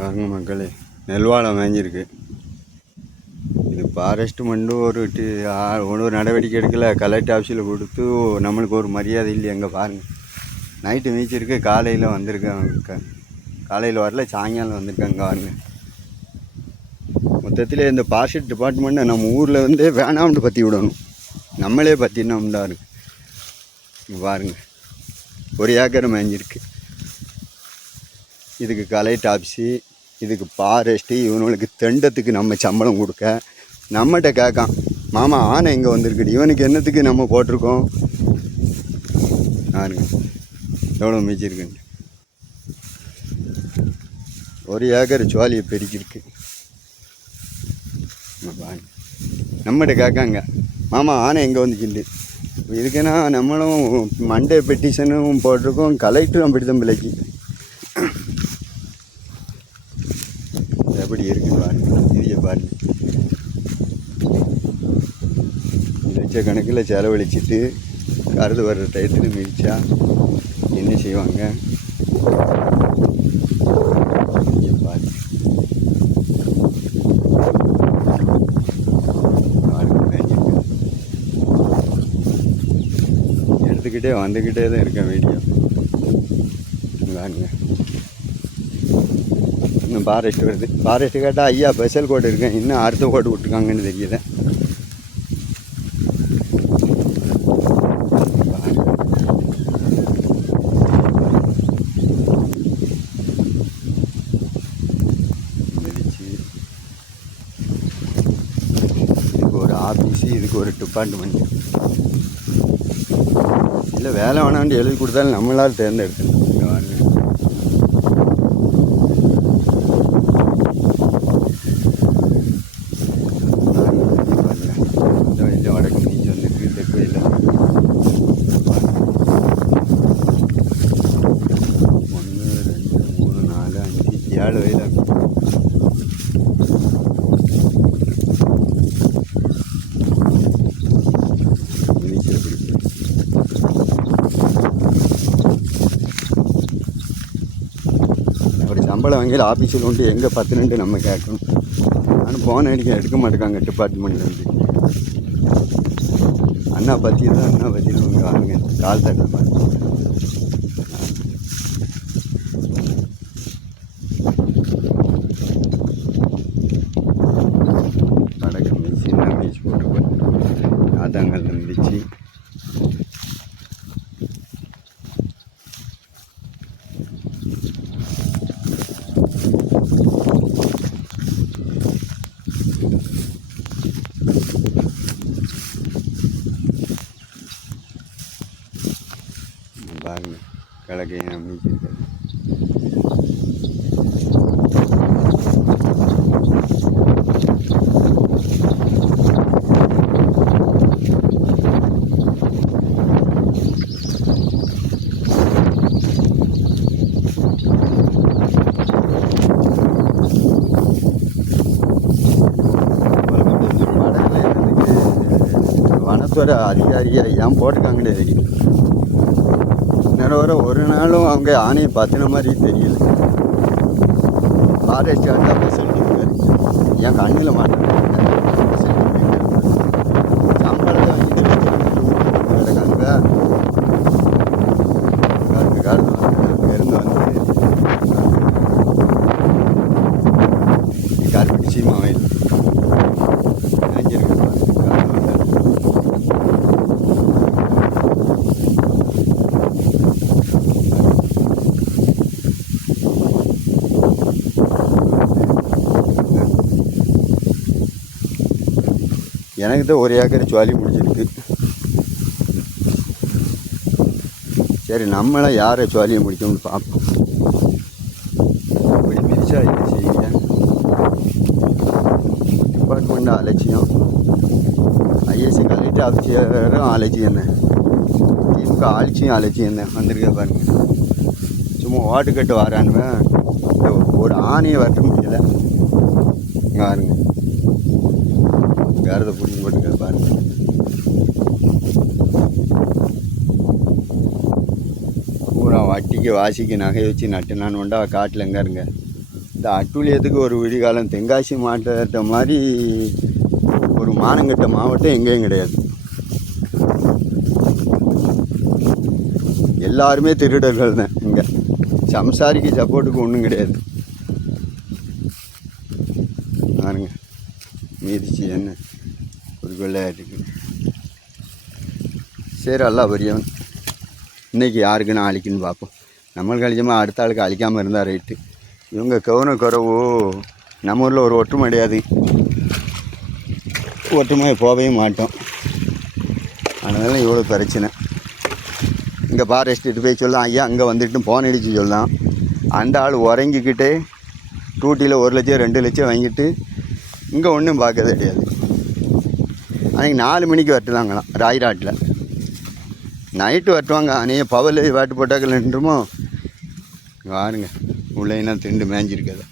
பாருங்க மக்களே. நெல்வாழை மேஞ்சிருக்கு இது ஃபாரஸ்ட் மட்டும் ஒரு டி ஒரு நடவடிக்கை எடுக்கல. கலெக்டர் ஆஃபீஸில் கொடுத்து நம்மளுக்கு ஒரு மரியாதை இல்லை எங்கே பாருங்கள் நைட்டு மீச்சிருக்கு காலையில் வந்திருக்காங்க காலையில் வரல சாயங்காலம் வந்திருக்காங்க பாருங்க மொத்தத்தில் இந்த ஃபாரஸ்ட் டிபார்ட்மெண்ட்டை நம்ம ஊரில் வந்து வேணாம்னு பற்றி விடணும். நம்மளே பற்றினோம்டா இருக்கு. பாருங்கள் பாருங்க. ஒரு ஏக்கர் மேய்ஞ்சிருக்கு இதுக்கு கலெக்டர் ஆஃபீஸு இதுக்கு ஃபாரஸ்ட்டு இவனுங்களுக்கு தெண்டத்துக்கு நம்ம சம்பளம் கொடுக்க. நம்மகிட்ட கேட்கான் மாமா ஆனை இங்கே வந்திருக்குது இவனுக்கு என்னத்துக்கு நம்ம போட்டிருக்கோம்? பாருங்க எவ்வளோ மீச்சிருக்குன்னு ஒரு ஏக்கர் சோழியை பெருக்கிருக்கு நம்மகிட்ட கேட்காங்க மாமா ஆனை எங்கே வந்துச்சுண்டு? இதுக்குன்னா நம்மளும் மண்டே பெட்டிஷனும் போட்டிருக்கோம் கலெக்டரும் அப்படி தான் பிள்ளைக்கு எப்படி இருக்கு பாருங்க இதைய பாருங்க லட்சக்கணக்கில் செலவழிச்சிட்டு கருது வர்ற டயத்தில் மிதிச்சா என்ன செய்வாங்க? எடுத்துக்கிட்டே வந்துக்கிட்டே தான் இருக்கேன் வீடியோ பாருங்க. இன்னும் ஃபாரஸ்ட் வருது. ஃபாரஸ்ட் கேட்டால் ஐயா ஸ்பெஷல் கோட் இருக்கேன் இன்னும் அடுத்த கோட் விட்டுருக்காங்கன்னு தெரியல மிதிச்சு. இதுக்கு ஒரு ஆஃபீஸு இதுக்கு ஒரு டிபார்ட்மெண்ட் இல்லை வேலை வேணான்ட்டு எழுதி கொடுத்தாலும் நம்மளால் தேர்ந்தெடுக்கணும் சம்பளம் வாங்கி ஆஃபீஸில் உண்டு எங்கே பத்துனுட்டு நம்ம கேட்கணும். ஆனால் போன அடிக்க எடுக்க மாட்டேங்காங்க டிபார்ட்மெண்ட்லேருந்து அண்ணா பற்றி தான் அண்ணா பற்றி அவங்க வாங்க. கால் தட்ட மாதிரி. படகு மிதிச்சு சின்ன மிதிச்சு போட்டு ஆதாங்கல்ல மிதிச்சு பாருங்க கிழக்கு மிதிச்சிருக்காரு வடக்குல இருந்துட்டு வனத்துறை ஏன் போட்டிருக்காங்கன்னே தெரியல நேரம் வர ஒரு நாளும் அவங்க ஆணையை பார்த்துன மாதிரி தெரியல. ஃபாரஸ்ட் கார்டு அப்போ சொல்லியிருக்காரு என் கண்ணில் மாட்டேன் சம்பளத்தை வந்து கிடக்காங்க காட்டு காடு இருந்து வந்து கருப்பிடி சீமாவில் நினைஞ்சிருக்கு காடு வந்து எனக்கு தான் ஒரு ஏக்கர் ஜுவாலி முடிஞ்சிருக்கு. சரி நம்மளாம் யாரை ஜுவாலியை முடிக்கணும்னு பார்ப்போம் இப்படி மிதிச்சா என்ன செய்யுங்க டிபார்ட்மெண்ட் அலட்சியம். ஐஎஸ்சி கலெக்டர் ஆஃபீஸரும் அலட்சியம் தான் திமுக ஆட்சியும் அலட்சியம் தான் வந்திருக்க பாருங்க. சும்மா ஓட்டு கட்டு வரானுவேன் ஒரு ஆணையை வரட்ட முடியல. பாருங்க. பாருங்க வேறதை பிடிச்சி போட்டுக்க பாருங்க. பூரா வட்டிக்கு வாசிக்கு நகை வச்சு நட்டுனான்னு கொண்டா காட்டில் எங்கே இருங்க. இந்த அட்டுழியத்துக்கு ஒரு விடிகாலம் தென்காசி மாவட்டத்தை மாதிரி ஒரு மானங்கட்ட மாவட்டம் எங்கேயும் கிடையாது. எல்லாருமே திருடர்கள் தான் இங்கே. சம்சாரிக்கு சப்போர்ட்டுக்கு ஒன்றும் கிடையாது. பாருங்க. மீதிச்சு என்ன? விளையாட்டுக்கு சரி அல்லா பெரியவன். இன்னைக்கு யாருக்கு அழிக்குன்னு பார்ப்போம். நம்மளுக்கு அழிச்சமாக அடுத்த ஆளுக்கு அழிக்காமல் இருந்தால் ரைட்டு இவங்க கவனம் குறவோ நம்ம ஊரில் ஒரு ஒற்றுமை கிடையாது. ஒற்றுமை போகவே மாட்டோம். அதனால இவ்வளோ பிரச்சனை. இங்கே ஃபாரஸ்ட்டு போய் சொல்லலாம் ஐயா அங்கே வந்துட்டு ஃபோன் அடித்து சொல்லலாம். அந்த ஆள் உறங்கிக்கிட்டே டூட்டியில் ஒரு லட்சம் ரெண்டு லட்சம் வாங்கிட்டு இங்கே ஒன்றும் பார்க்கறது கிடையாது. அன்றைக்கி நாலு மணிக்கு வெட்டுதாங்களாம் ராய்ராட்டில். நைட்டு வெட்டுவாங்க அன்றைய பவல் வேட்டு போட்டாக்கள் நின்றுமோ? பாருங்க உள்ளேனா திண்டு மேய்ஞ்சிருக்கதை